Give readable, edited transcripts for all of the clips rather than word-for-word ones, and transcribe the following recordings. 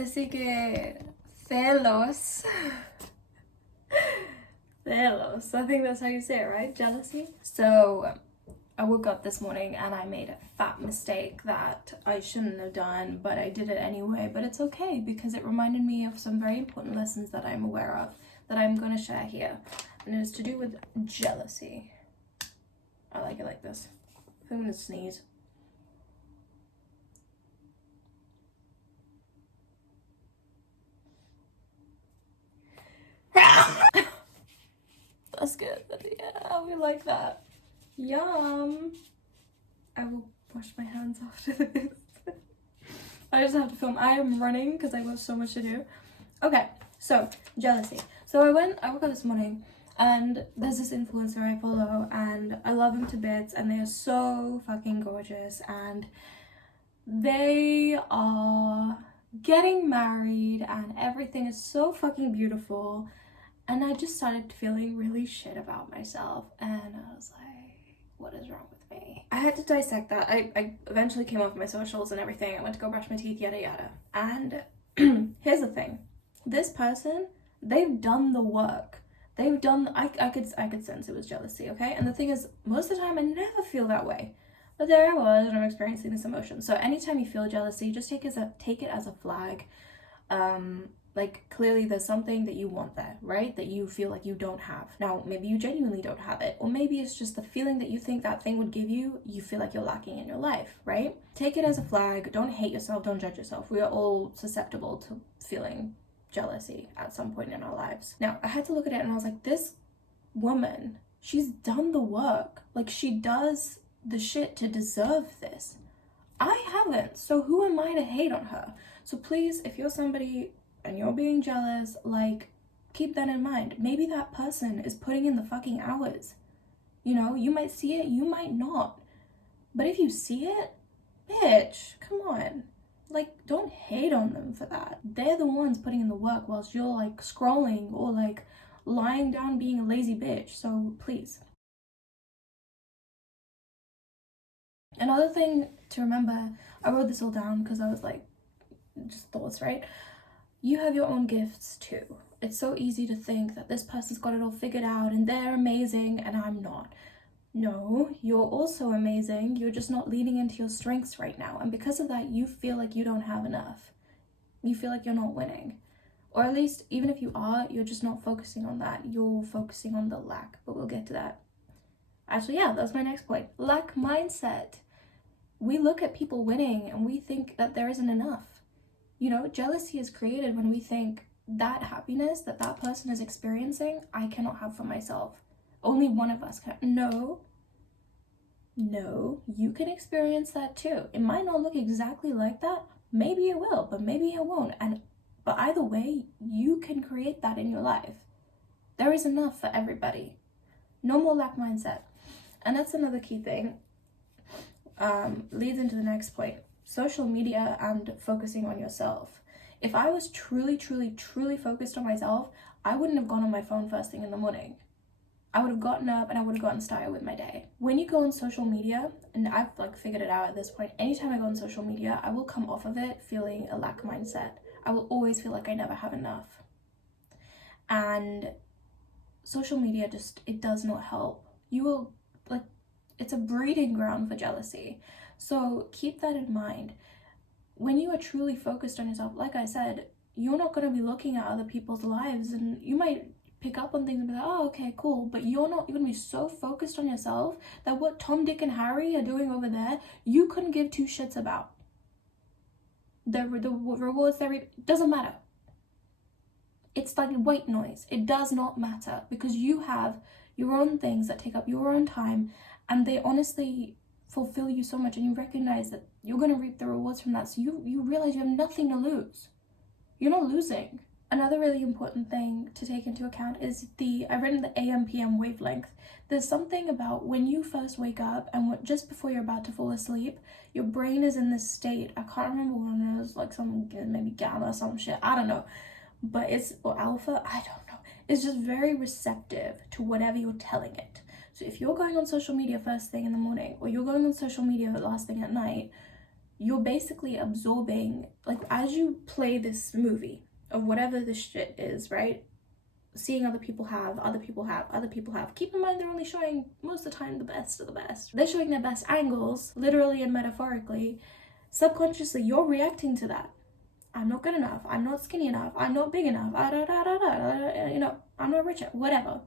Así que celos. Celos. I think that's how you say it, right? Jealousy. So I woke up this morning and I made a fat mistake that I shouldn't have done, but I did it anyway. But it's okay because it reminded me of some very important lessons that I'm aware of that I'm going to share here. And it's to do with jealousy. I like it like this. I'm going to sneeze. That's good. Yeah, we like that. Yum. I will wash my hands after this. I just have to film. I am running because I have so much to do. Okay, so jealousy. So I woke up this morning and there's this influencer I follow and I love them to bits and they are so fucking gorgeous and they are getting married and everything is so fucking beautiful. And I just started feeling really shit about myself and I was like, what is wrong with me? I had to dissect that. I eventually came off my socials and everything. I went to go brush my teeth, yada yada. And here's the thing. This person, they've done the work. They've done, I could sense it was jealousy, okay? And the thing is, most of the time I never feel that way. But there I was and I'm experiencing this emotion. So anytime you feel jealousy, just take it as a flag. Like clearly there's something that you want there, right? That you feel like you don't have. Now, maybe you genuinely don't have it, or maybe it's just the feeling that you think that thing would give you, you feel like you're lacking in your life, right? Take it as a flag. Don't hate yourself. Don't judge yourself. We are all susceptible to feeling jealousy at some point in our lives. Now, I had to look at it and I was like, this woman, she's done the work. Like she does the shit to deserve this. I haven't, so who am I to hate on her? So please, if you're somebody and you're being jealous, like, keep that in mind. Maybe that person is putting in the fucking hours. You know, you might see it, you might not. But if you see it, bitch, come on. Like, don't hate on them for that. They're the ones putting in the work whilst you're, like, scrolling or, like, lying down being a lazy bitch. So, please. Another thing to remember, I wrote this all down because I was, like, just thoughts, right? You have your own gifts too. It's so easy to think that this person's got it all figured out and they're amazing and I'm not. No, you're also amazing. You're just not leaning into your strengths right now. And because of that, you feel like you don't have enough. You feel like you're not winning. Or at least, even if you are, you're just not focusing on that. You're focusing on the lack, but we'll get to that. Actually, yeah, that's my next point. Lack mindset. We look at people winning and we think that there isn't enough. You know, jealousy is created when we think that happiness that that person is experiencing, I cannot have for myself. Only one of us can. No, you can experience that too. It might not look exactly like that. Maybe it will, but maybe it won't. But either way, you can create that in your life. There is enough for everybody. No more lack mindset. And that's another key thing. Leads into the next point. Social media and focusing on yourself. If I was truly focused on myself, I wouldn't have gone on my phone first thing in the morning. I would have gotten up and I would have gotten started with my day. When you go on social media, and I've like figured it out at this point, anytime I go on social media, I will come off of it feeling a lack mindset. I will always feel like I never have enough. And social media just, it does not help. You will, like, it's a breeding ground for jealousy. So keep that in mind. When you are truly focused on yourself, like I said, you're not going to be looking at other people's lives and you might pick up on things and be like, oh, okay, cool. But you're going to be so focused on yourself that what Tom, Dick, and Harry are doing over there, you couldn't give two shits about. The rewards, doesn't matter. It's like white noise. It does not matter because you have your own things that take up your own time and they honestly fulfill you so much, and you recognize that you're going to reap the rewards from that. So you realize you have nothing to lose. You're not losing. Another really important thing to take into account is I've written the AM PM wavelength. There's something about when you first wake up and just before you're about to fall asleep, your brain is in this state. I can't remember what it is, like maybe gamma or some shit, I don't know, but or alpha, I don't know. It's just very receptive to whatever you're telling it. So if you're going on social media first thing in the morning or you're going on social media last thing at night, you're basically absorbing, like, as you play this movie of whatever this shit is, right? Seeing other people have, keep in mind they're only showing most of the time the best of the best. They're showing their best angles, literally and metaphorically. Subconsciously, you're reacting to that. I'm not good enough, I'm not skinny enough, I'm not big enough, you know, I'm not rich, whatever.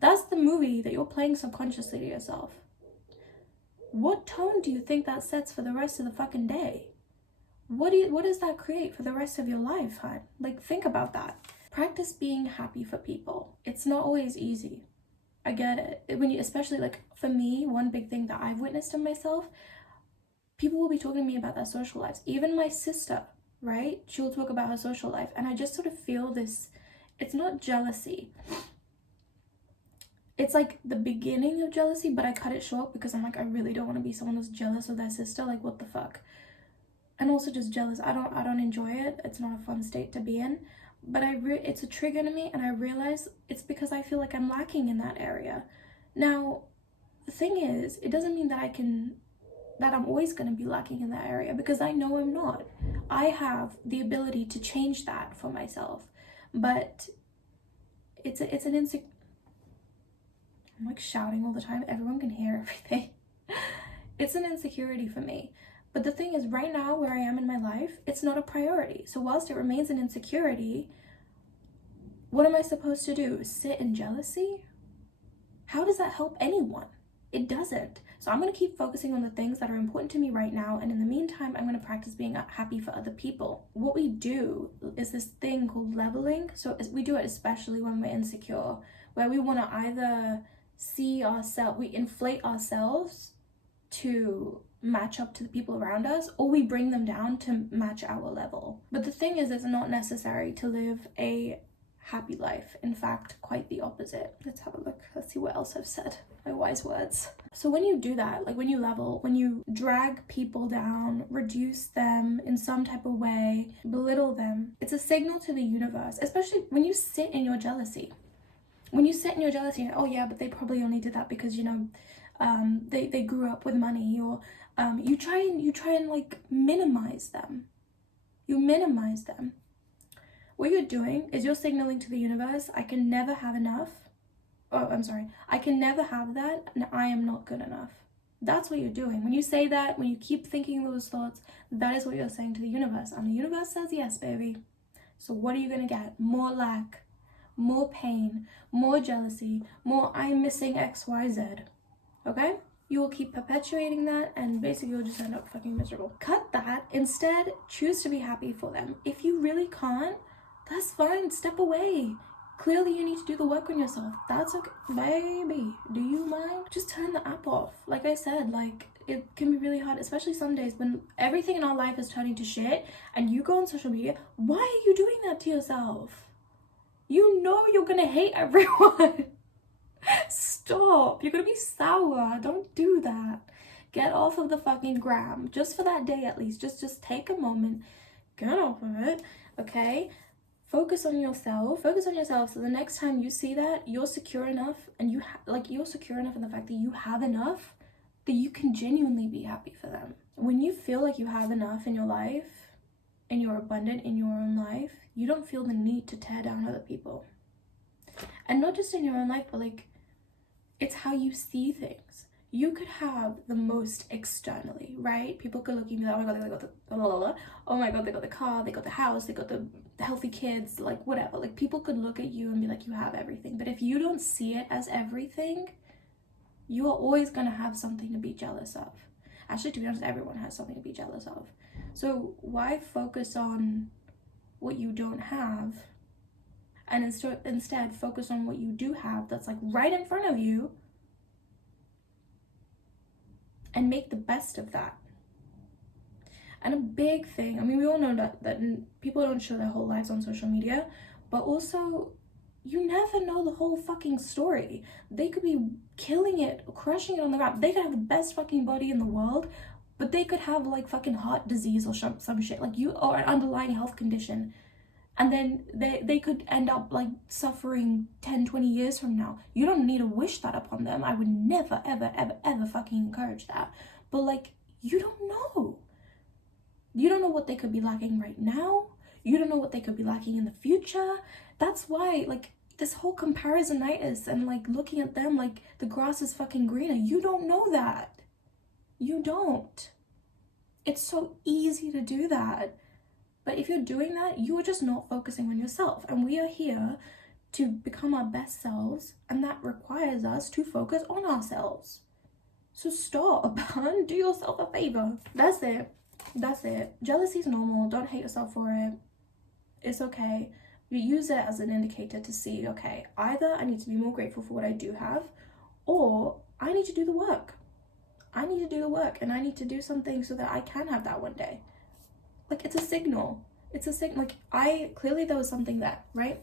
That's the movie that you're playing subconsciously to yourself. What tone do you think that sets for the rest of the fucking day? What does that create for the rest of your life, hon? Like, think about that. Practice being happy for people. It's not always easy. I get it. When you, especially, like, for me, one big thing that I've witnessed in myself, people will be talking to me about their social lives. Even my sister, right? She'll talk about her social life, and I just sort of feel this, it's not jealousy. It's like the beginning of jealousy, but I cut it short because I'm like, I really don't want to be someone who's jealous of their sister. Like, what the fuck? And also just jealous. I don't enjoy it. It's not a fun state to be in. But it's a trigger to me, and I realize it's because I feel like I'm lacking in that area. Now, the thing is, it doesn't mean that I'm always going to be lacking in that area, because I know I'm not. I have the ability to change that for myself, but it's an insecurity. I'm like shouting all the time. Everyone can hear everything. It's an insecurity for me. But the thing is, right now, where I am in my life, it's not a priority. So whilst it remains an insecurity, what am I supposed to do? Sit in jealousy? How does that help anyone? It doesn't. So I'm going to keep focusing on the things that are important to me right now. And in the meantime, I'm going to practice being happy for other people. What we do is this thing called leveling. So we do it especially when we're insecure, where we want to either see ourselves, we inflate ourselves to match up to the people around us, or we bring them down to match our level. But the thing is, it's not necessary to live a happy life. In fact, quite the opposite. Let's have a look. Let's see what else I've said. My wise words. So when you do that, like when you level, when you drag people down, reduce them in some type of way, belittle them, it's a signal to the universe, especially when you sit in your jealousy. When you sit in your jealousy, oh yeah, but they probably only did that because, you know, they grew up with money, or you try and like minimize them. You minimize them. What you're doing is you're signaling to the universe, I can never have enough. Oh, I'm sorry. I can never have that, and I am not good enough. That's what you're doing. When you say that, when you keep thinking those thoughts, that is what you're saying to the universe. And the universe says yes, baby. So what are you going to get? More lack, more pain, more jealousy, more I'm missing X, Y, Z. Okay? You will keep perpetuating that, and basically you'll just end up fucking miserable. Cut that. Instead, choose to be happy for them. If you really can't, that's fine. Step away. Clearly you need to do the work on yourself. That's okay. Baby, do you mind? Just turn the app off. Like I said, like, it can be really hard, especially some days when everything in our life is turning to shit and you go on social media. Why are you doing that to yourself? You know you're gonna hate everyone. Stop. You're gonna be sour. Don't do that. Get off of the fucking gram. Just for that day at least. Just take a moment. Get off of it. Okay? Focus on yourself. Focus on yourself, so the next time you see that, you're secure enough, and you're secure enough in the fact that you have enough that you can genuinely be happy for them. When you feel like you have enough in your life, and you're abundant in your own life, you don't feel the need to tear down other people. And not just in your own life, but like, it's how you see things. You could have the most externally, right? People could look at you and be like, oh my god, they got the blah, blah, blah. Oh my god, they got the car, they got the house, they got the healthy kids, like whatever. Like, people could look at you and be like, you have everything. But if you don't see it as everything, you are always gonna have something to be jealous of. Actually, to be honest, everyone has something to be jealous of. So why focus on what you don't have, and instead focus on what you do have that's like right in front of you, and make the best of that. And a big thing, I mean, we all know that people don't show their whole lives on social media, but also, you never know the whole fucking story. They could be killing it, crushing it on the ground. They could have the best fucking body in the world, but they could have like fucking heart disease or some shit, like or an underlying health condition. And then they could end up like suffering 10, 20 years from now. You don't need to wish that upon them. I would never, ever, ever, ever fucking encourage that. But like, you don't know. You don't know what they could be lacking right now. You don't know what they could be lacking in the future. That's why, like, this whole comparisonitis and, like, looking at them like the grass is fucking greener. You don't know that. You don't. It's so easy to do that. But if you're doing that, you are just not focusing on yourself. And we are here to become our best selves, and that requires us to focus on ourselves. So stop and do yourself a favor. That's it. That's it. Jealousy is normal. Don't hate yourself for it. It's okay. You use it as an indicator to see, okay, either I need to be more grateful for what I do have, or I need to do the work. I need to do the work, and I need to do something so that I can have that one day. Like, it's a signal. It's a signal. Like, clearly there was something there, right?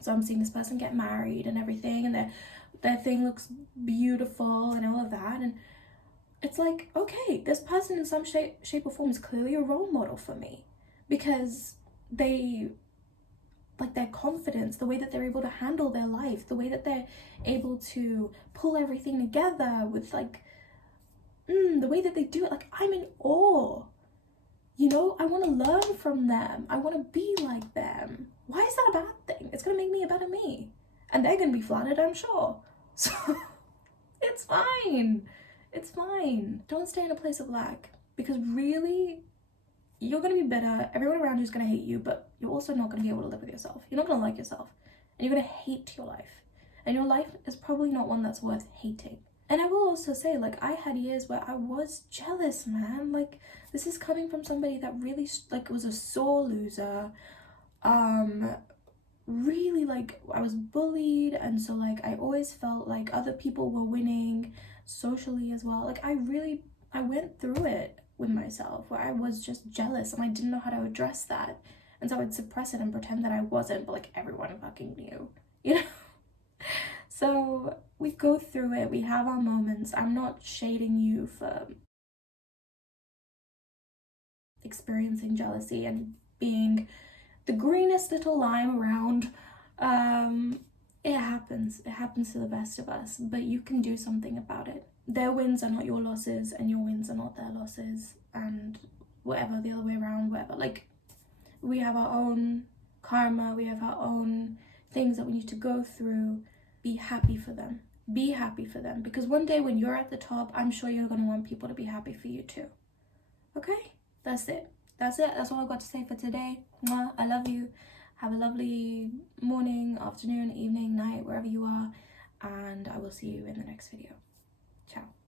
So I'm seeing this person get married and everything, and their thing looks beautiful and all of that, and it's like, okay, this person in some shape or form is clearly a role model for me, because they, like, their confidence, the way that they're able to handle their life, the way that they're able to pull everything together with, like, the way that they do it, like, I'm in awe. You know, I want to learn from them. I want to be like them. Why is that a bad thing? It's going to make me a better me. And they're going to be flattered, I'm sure. So, it's fine. It's fine. Don't stay in a place of lack. Because really, you're going to be better. Everyone around you is going to hate you, but you're also not going to be able to live with yourself. You're not going to like yourself. And you're going to hate your life. And your life is probably not one that's worth hating. And I will also say, like, I had years where I was jealous, man. Like, this is coming from somebody that really, like, was a sore loser. Really, like, I was bullied. And so, like, I always felt like other people were winning socially as well. Like, I went through it with myself where I was just jealous and I didn't know how to address that. And so I'd suppress it and pretend that I wasn't, but, like, everyone fucking knew, you know? So we go through it, we have our moments. I'm not shading you for experiencing jealousy and being the greenest little lime around. It happens to the best of us, but you can do something about it. Their wins are not your losses, and your wins are not their losses, and whatever, the other way around, whatever. Like, we have our own karma, we have our own things that we need to go through. Be happy for them. Be happy for them. Because one day when you're at the top, I'm sure you're going to want people to be happy for you too. Okay? That's it. That's it. That's all I've got to say for today. Mwah. I love you. Have a lovely morning, afternoon, evening, night, wherever you are. And I will see you in the next video. Ciao.